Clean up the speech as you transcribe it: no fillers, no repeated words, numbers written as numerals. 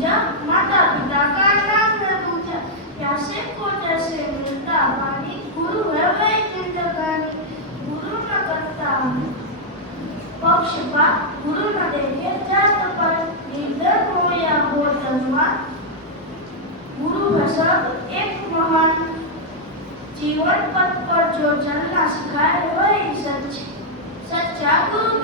पूजा, माता पिता का नाम न पूजा, प्यासे को जैसे मिलता पानी, गुरु है वही जिंदगानी, गुरु न करता पक्षपात, गुरु न देखे जात पर, निर्धन हो या हो धनवान, गुरु है सब एक महान। जीवन पथ पर जो चलना सिखाए वही सच्चा गुरु